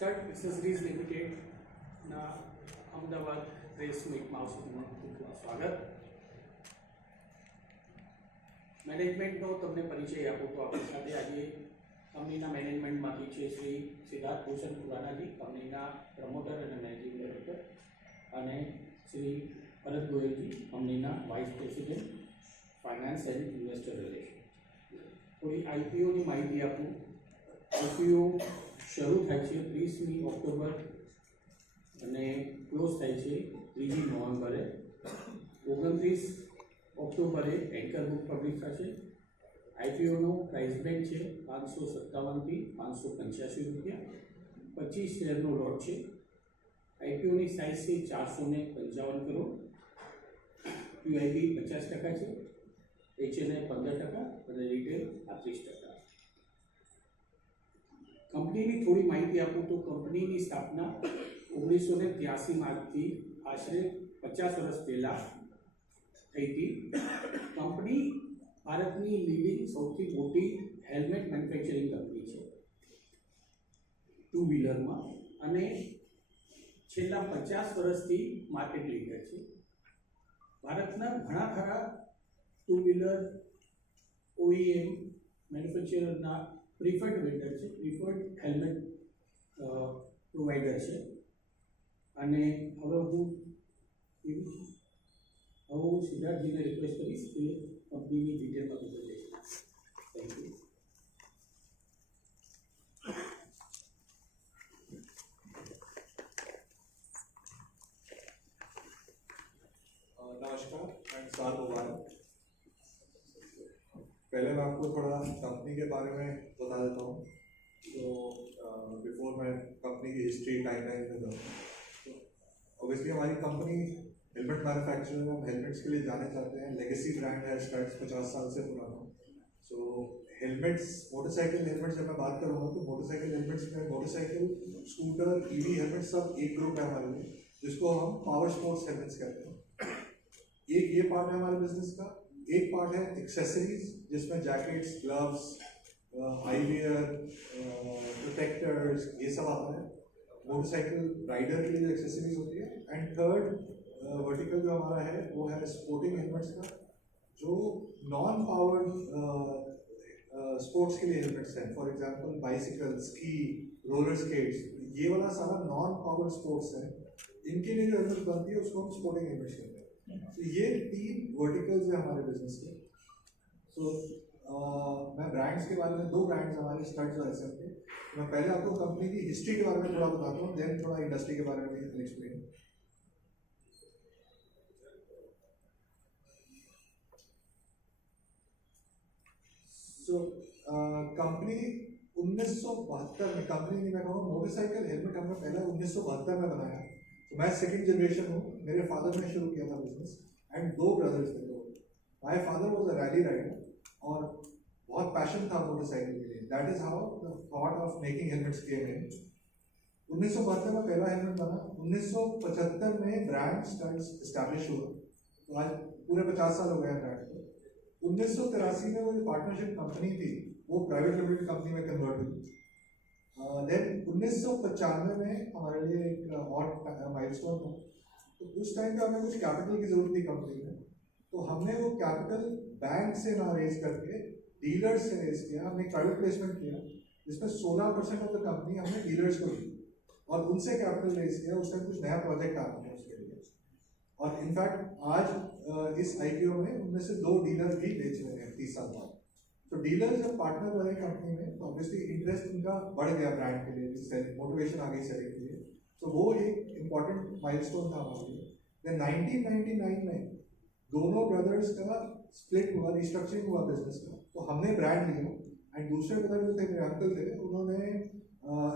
Stud accessories લિમિટેડના Ahmedabad press મીટમાં આવતું સ્વાગત. મેનેજમેન્ટનો તમને પરિચય આપું તો આપણી સાથે આજે કંપનીના મેનેજમેન્ટમાંથી છે શ્રી સિદ્ધાર્થ ભૂષણ ખુરાનાજી, કંપનીના પ્રમોટર અને મેનેજિંગ ડાયરેક્ટર, અને શ્રી ભરત ગોયલજી, કંપનીના vice president finance and investor relation. થોડી આઈપીઓની માહિતી આપું. આઈપીઓ શરૂ થાય છે 30મી ઓક્ટોબર અને ક્લોઝ થાય છે 3જી નવેમ્બરે. 29 ઓક્ટોબરે એન્કર બુક પબ્લિશ થશે. આઈપીઓનો પ્રાઇસ બેન્ડ છે 557 થી 585 રૂપિયા. 25 શેરનો લોટ છે. આઈપીઓની સાઇઝ છે 455 કરોડ. ક્યુઆઈબી 50% છે, એચએનઆઈ 15% અને રિટેલ 30%. કંપનીની થોડી માહિતી આપું તો કંપનીની સ્થાપના 1983માંથી આશરે 50 વર્ષ પહેલાં થઈ હતી. કંપની ભારતની લીડિંગ સૌથી મોટી હેલ્મેટ મેન્યુફેક્ચરિંગ કંપની છે ટુ વ્હીલરમાં, અને છેલ્લા 50 વર્ષથી માર્કેટ લીડર છે. ભારતના ઘણા ખરા ટુ વ્હીલર ઓઈએમ મેન્યુફેક્ચરરના પ્રિફર્ડ વેન્ડર છે, પ્રિફર્ડ હેલ્મેટ પ્રોવાઈડર છે. અને હવે હું સિદ્ધાર્થજીને રિક્વેસ્ટ કરીશ કે કંપનીની ડિટેલમાં બધું જઈશ. Thank you. नमस्कार एंड साल मुबारक. पहले मैं आपको थोड़ा कंपनी के बारे में बता देता हूँ. तो बिफोर मैं कंपनी की हिस्ट्री टाइमलाइन में जाऊँ, तो ऑब्वियसली हमारी कंपनी हेलमेट मैन्युफैक्चरर है. हम हेलमेट्स के लिए जाने चाहते हैं. लेगेसी ब्रांड है, स्टड्स 50 साल से पुराना. सो हेलमेट्स, मोटरसाइकिल हेलमेट जब मैं बात करूँगा तो मोटरसाइकिल हेलमेट्स में मोटरसाइकिल, स्कूटर, ईवी हेलमेट सब एक ग्रुप है हमारे लिए, जिसको हम पावर स्पोर्ट्स हेलमेट्स कहते हैं. एक ये पार्ट है हमारे बिजनेस का. एक पार्ट है एक्सेसरीज, जिसमें जैकेट्स, ग्लव्स, आईवियर, प्रोटेक्टर्स, ये सब आता है. मोटरसाइकिल राइडर के लिए एक्सेसरीज होती है. एंड थर्ड वर्टिकल जो हमारा है वो है स्पोर्टिंग हेलमेट्स का, जो नॉन पावर्ड स्पोर्ट्स के लिए हेलमेट्स हैं. For example bicycle, ski, roller skates, ये वाला सारा नॉन पावर्ड स्पोर्ट्स है. इनके लिए जो हेलमेट बनती है उसको हम स्पोर्टिंग हेलमेट्स कहते हैं. तो ये 3 वर्टिकल्स है हमारे बिजनेस के. सो मैं ब्रांड्स के बारे में, 2 ब्रांड्स हमारे स्टड्स और एसएम के. मैं पहले आपको कंपनी की हिस्ट्री के बारे में थोड़ा बताता हूँ, देन थोड़ा इंडस्ट्री के बारे में एक्सप्लेन. सो कंपनी 1972 में, कंपनी नहीं मैं कहूँगा, मोटरसाइकिल हेलमेट हमने पहला 1972 में बनाया. तो मैं सेकंड जनरेशन हूँ. मेरे फादर ने शुरू किया था बिजनेस एंड 2 ब्रदर्स थे. तो my father was a rally rider और बहुत पैशन था मोटरसाइकिल के लिए. That is how the thought of making helmets came in. 1972 में पहला हेलमेट बना. 1975 में ब्रांड स्टड्स एस्टैब्लिश हुआ. तो आज पूरे 50 साल हो गए ब्रांड को. 1983 में वो जो पार्टनरशिप कंपनी थी वो प्राइवेट लिमिटेड कंपनी में कन्वर्ट हुई. देन 1995 में हमारे लिए एक और माइलस्टोन था. तो उस टाइम पे हमें कुछ कैपिटल की जरूरत थी कंपनी में. तो हमने वो कैपिटल बैंक से ना रेज करके डीलर्स से रेज किया. हमने एक प्राइवेट प्लेसमेंट किया जिसमें 16% ऑफ द कंपनी हमने डीलर्स को दी और उनसे कैपिटल रेज किया. उस टाइम कुछ नया प्रोजेक्ट आता था उसके लिए. और इनफैक्ट आज इस आईपीओ में उनमें से 2 डीलर भी बेच रहे हैं 30 साल बाद. तो डीलर जब पार्टनर बने कंपनी में तो ऑब्वियसली इंटरेस्ट उनका बढ़ गया ब्रांड के लिए, मोटिवेशन आ गई सेलिंग के लिए. तो वो एक इम्पॉर्टेंट माइलस्टोन था हमारे लिए. देन 1999 में दोनों ब्रदर्स का स्प्लिट हुआ, रिस्ट्रक्चरिंग हुआ बिजनेस का. तो हमने ब्रांड लिया एंड दूसरे ब्रदर जो थे, मेरे अंकल थे, उन्होंने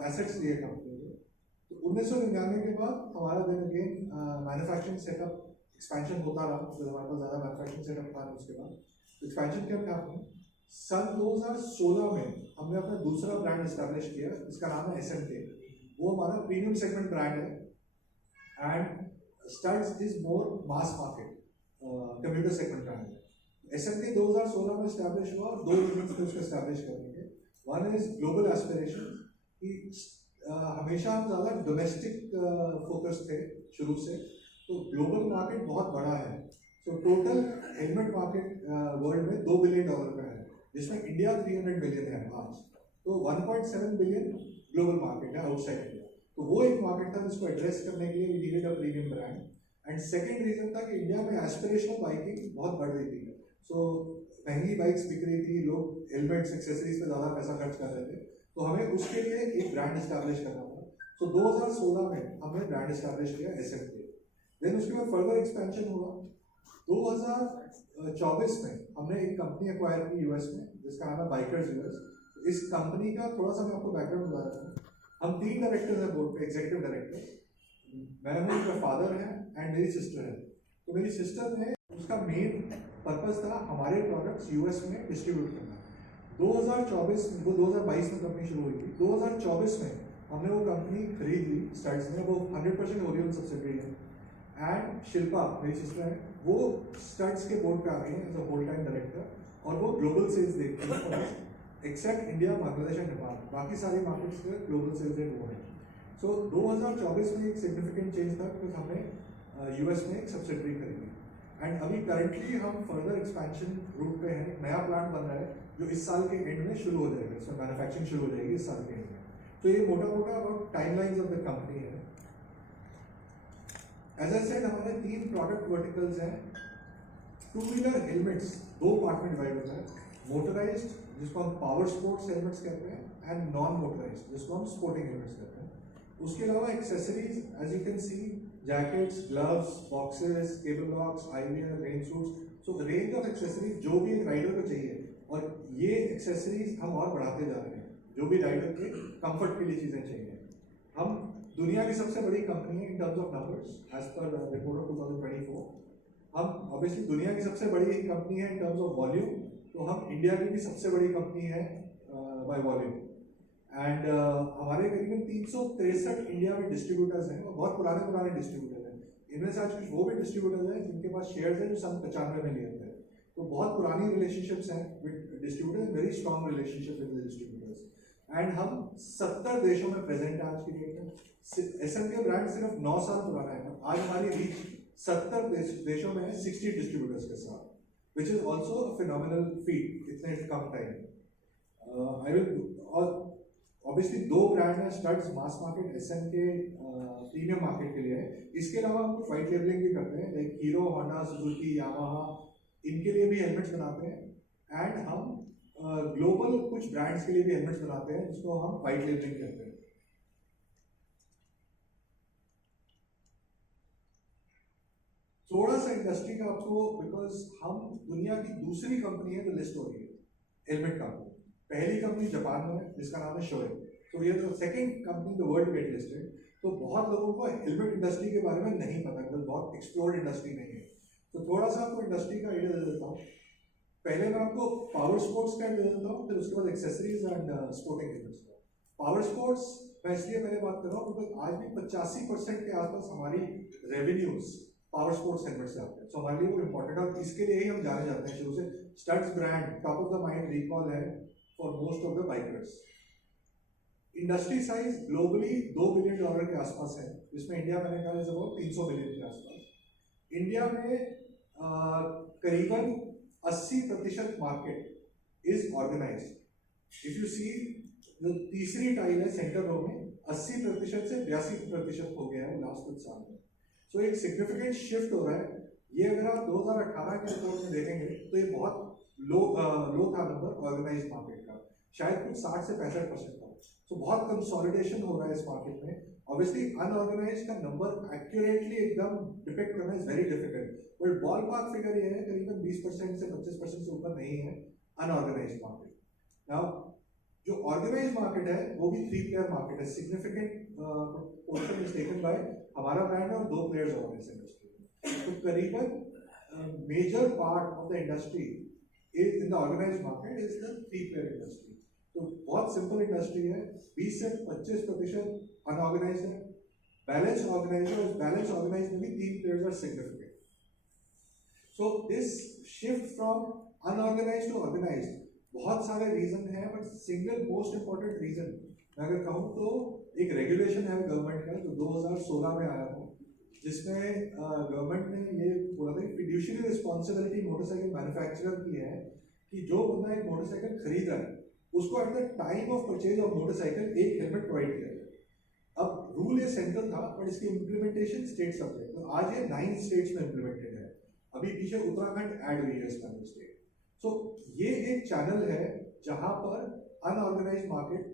एसेट्स लिए कंपनी के. तो 1999 के बाद हमारा then again manufacturing setup expansion होता रहा. फिर हमारे पास ज़्यादा मैन्युफैक्चरिंग सेटअप था. उसके बाद एक्सपेंशन क्या था आपने. सन 2016 में हमने अपना दूसरा ब्रांड एस्टैब्लिश किया जिसका नाम है एसएमके. वो हमारा प्रीमियम सेगमेंट ब्रांड है and studs is more mass market computer segment brand है. एसएमके 2016 में एस्टैब्लिश हुआ और 2 यूनिट्स थे उसको एस्टैब्लिश करने के. वन इज ग्लोबल एस्पिरेशन कि हमेशा हम ज़्यादा डोमेस्टिक फोकस थे शुरू से, तो ग्लोबल मार्केट बहुत बड़ा है। तो टोटल हेलमेट मार्केट वर्ल्ड में $2 बिलियन का है, जिसमें इंडिया 300 मिलियन है आज। तो 1.7 बिलियन ग्लोबल मार्केट है आउटसाइड इंडिया। तो वो एक मार्केट था जिसको एड्रेस करने के लिए we needed a premium brand. And second reason था कि इंडिया में एस्पिरेशनल बाइकिंग बहुत बढ़ रही थी। सो महंगी बाइक्स बिक रही थी, लोग हेलमेट्स एक्सेसरीज पे ज़्यादा पैसा खर्च कर रहे थे, तो हमें उसके लिए एक ब्रांड एस्टैब्लिश करना था। तो 2016 में हमने ब्रांड एस्टैब्लिश किया SMK। देन उसके बाद फर्दर एक्सपेंशन हुआ। 2024 में हमने एक कंपनी एक्वायर की US में, जिसका नाम है बाइकर्स US। इस कंपनी का थोड़ा सा मैं आपको बैकग्राउंड बता रहा हूँ। हम 3 डायरेक्टर्स हैं बोर्ड पे, एग्जीक्यूटिव डायरेक्टर। मैं हूँ, मेरा फादर है एंड मेरी सिस्टर है। तो मेरी सिस्टर ने, उसका मेन पर्पस था हमारे प्रोडक्ट्स US में डिस्ट्रीब्यूट करना। 2024 वो 2022 में कंपनी शुरू हुई थी। 2024 में हमने वो कंपनी खरीद ली स्टड्स में, वो 100% होलियन सब्सिडरी है। एंड शिल्पा मेरी सिस्टर है, वो स्टड्स के बोर्ड पे आ गई है as a whole time director, और वो ग्लोबल सेल्स देखती है except India, Bangladesh and Nepal. बाकी सारे मार्केट्स के ग्लोबल सेल्स रेट वो है। सो 2024 में एक सिग्निफिकेंट चेंज था बिकॉज हमने US में एक सब्सिडरी खरीदी। एंड अभी करंटली हम फर्दर एक्सपेंशन रूट पे हैं। नया प्लांट बन रहा है जो इस साल के एंड में शुरू हो जाएगा, इसमें मैन्युफैक्चरिंग शुरू हो जाएगी इस साल के एंड में। तो ये मोटा मोटा about timelines of the company है। एज आई सेड, हमारे 3 प्रोडक्ट वर्टिकल्स हैं। 2 व्हीलर हेलमेट्स 2 पार्ट में डिवाइड होता है, मोटराइज्ड जिसको हम पावर स्पोर्ट्स हेलमेट्स कहते हैं, एंड नॉन मोटराइज्ड जिसको हम स्पोर्टिंग हेलमेट्स कहते हैं। उसके अलावा accessories as you can see, jackets, gloves, boxes, cable locks, eyewear, rain suits. So range of accessories जो भी एक राइडर को चाहिए, और ये एक्सेसरीज हम और बढ़ाते जा रहे हैं जो भी राइडर के कंफर्ट के लिए चीज़ें चाहिए। हम दुनिया की सबसे बड़ी कंपनी है in terms of numbers as per report of 2024। हम ऑब्वियसली दुनिया की सबसे बड़ी कंपनी है इन टर्म्स ऑफ वॉल्यूम, तो हम इंडिया की भी सबसे बड़ी कंपनी है बाय वॉल्यूम। एंड हमारे करीबन 363 इंडिया में डिस्ट्रीब्यूटर्स हैं, और बहुत पुराने डिस्ट्रीब्यूटर हैं। इनमें से आज कुछ वो भी डिस्ट्रीब्यूटर्स हैं जिनके पास शेयर्स हैं जो सन 95 में लिए थे। तो बहुत पुरानी रिलेशनशिप्स हैं with distributors, very strong relationship with distributors. And हम 70 देशों में प्रेजेंट है आज की डेट में। SMK ब्रांड सिर्फ 9 साल पुराना है, आज हमारी रीच 70 देशों में है, 60 डिस्ट्रीब्यूटर्स के साथ, which is also a phenomenal feet इतने कम टाइम। आई विल, और ऑब्वियसली 2 ब्रांड है studs mass market, SMK premium market के लिए है। इसके अलावा हम कुछ वाइट लेबलिंग भी करते हैं, like hero, Honda, Suzuki, Yamaha, इनके लिए भी हेलमेट्स बनाते हैं। एंड हम ग्लोबल कुछ ब्रांड्स के लिए भी हेलमेट्स बनाते हैं जिसको हम वाइट लेबलिंग कहते हैं। थोड़ा सा इंडस्ट्री का आपको, बिकॉज हम दुनिया की दूसरी कंपनी है जो लिस्ट हो रही है हेलमेट कंपनी। पहली कंपनी जापान में है जिसका नाम है शोए, तो ये तो second company the world get listed. तो बहुत लोगों को हेलमेट इंडस्ट्री के बारे में नहीं पता, बिकॉज बहुत एक्सप्लोर्ड इंडस्ट्री नहीं है। तो थोड़ा सा आपको इंडस्ट्री का आइडिया दे देता हूँ। पहले मैं आपको पावर स्पोर्ट्स का दे देता हूँ, फिर उसके बाद एक्सेसरीज एंड स्पोर्टिंग हेलमेट्स का। पावर स्पोर्ट्स मैं इसलिए पहले बात कर रहा हूँ बिकॉज आज भी 85% के आसपास हमारी रेवेन्यूज पावर स्पोर्ट्स हेलमेट से आते हैं। सो हमारे लिए वो इम्पोर्टेंट है, और इसके लिए ही हम जाने जाते हैं शुरू से। Studds brand top of the mind recall है for most of the bikers. Industry size globally $2 billion के आसपास है, जिसमें इंडिया मैंने कहा इज अबाउट 300 मिलियन के आसपास। इंडिया में करीबन 80% market is organised. If you see, जो तीसरी टाइल है सेंटर रो में, 80% से 82% हो गया है लास्ट कुछ साल में। सो एक सिग्निफिकेंट शिफ्ट हो रहा है। ये अगर आप 2018 के रिपोर्ट में देखेंगे तो ये बहुत लो था नंबर ऑर्गेनाइज्ड मार्केट का, शायद कुछ 60 से 65% था। तो बहुत कंसोलिडेशन हो रहा है इस मार्केट में। ऑब्वियसली अनऑर्गेनाइज्ड का नंबर एक्यूरेटली एकदम डिपेक्ट करना is very difficult, but ball park figure ये है करीबन 20% से 25% से ऊपर नहीं है अनऑर्गेनाइज्ड मार्केट। नाउ जो ऑर्गेनाइज्ड मार्केट है वो भी 3 प्लेयर मार्केट है। Significant portion is taken by हमारा ब्रांड और 2 प्लेयर्स और इस इंडस्ट्री में। तो करीबन major part of the industry is in the organized market is the 3 player industry. तो बहुत सिंपल इंडस्ट्री है, 20 से 25% अनऑर्गेनाइज्ड है, बैलेंस ऑर्गेनाइज्ड है, और बैलेंस ऑर्गेनाइज्ड में भी 3 players are significant. So this shift from unorganized to organized, बहुत सारे रीजन हैं, but single most important reason मैं अगर कहूँ तो एक रेगुलेशन है गवर्नमेंट का जो 2016 में आया था, जिसमें गवर्नमेंट ने ये बोला था कि फिड्यूशियरी रिस्पॉन्सिबिलिटी मोटरसाइकिल मैन्युफैक्चरर की है कि जो बंदा एक मोटरसाइकिल खरीद रहा है उसको at the time of purchase of motorcycle एक हेलमेट प्रोवाइड किया जाए। अब रूल ये सेंट्रल था बट इसकी इम्प्लीमेंटेशन स्टेट सब्जेक्ट, तो आज ये 9 स्टेट्स में इम्प्लीमेंटेड है, अभी पीछे उत्तराखंड ऐड हुई है इसका स्टेट। सो ये एक चैनल है जहां पर अनऑर्गेनाइज मार्केट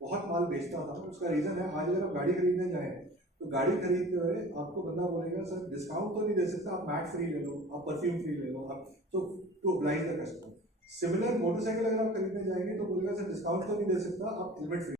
बहुत माल बेचता था। उसका रीजन है, आज अगर आप गाड़ी खरीदने जाएं तो गाड़ी खरीदते हुए आपको बंदा बोलेगा सर डिस्काउंट तो नहीं दे सकता, आप मैट फ्री ले लो, आप परफ्यूम फ्री ले लो, आप तो to oblige the customer. Similar motorcycle अगर आप खरीदने जाएंगे तो बोलेगा सर डिस्काउंट तो नहीं दे सकता, आप हेलमेट फ्री